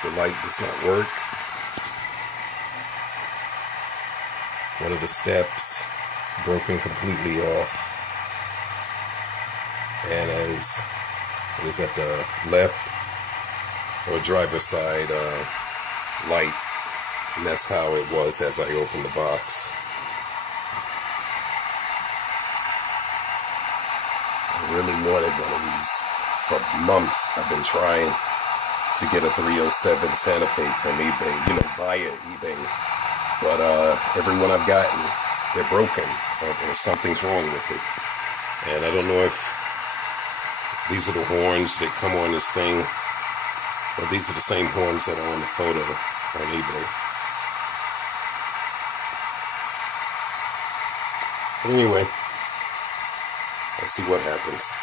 The light does not work. One of the steps broken completely off. And as it is at the left or driver's side light. And that's how it was as I opened the box. I really wanted one of these for months. I've been trying to get a 307 Santa Fe from eBay, via eBay. But every one I've gotten, they're broken, or something's wrong with it. And I don't know if these are the horns that come on this thing, or these are the same horns that are on the photo on eBay. But anyway, let's see what happens.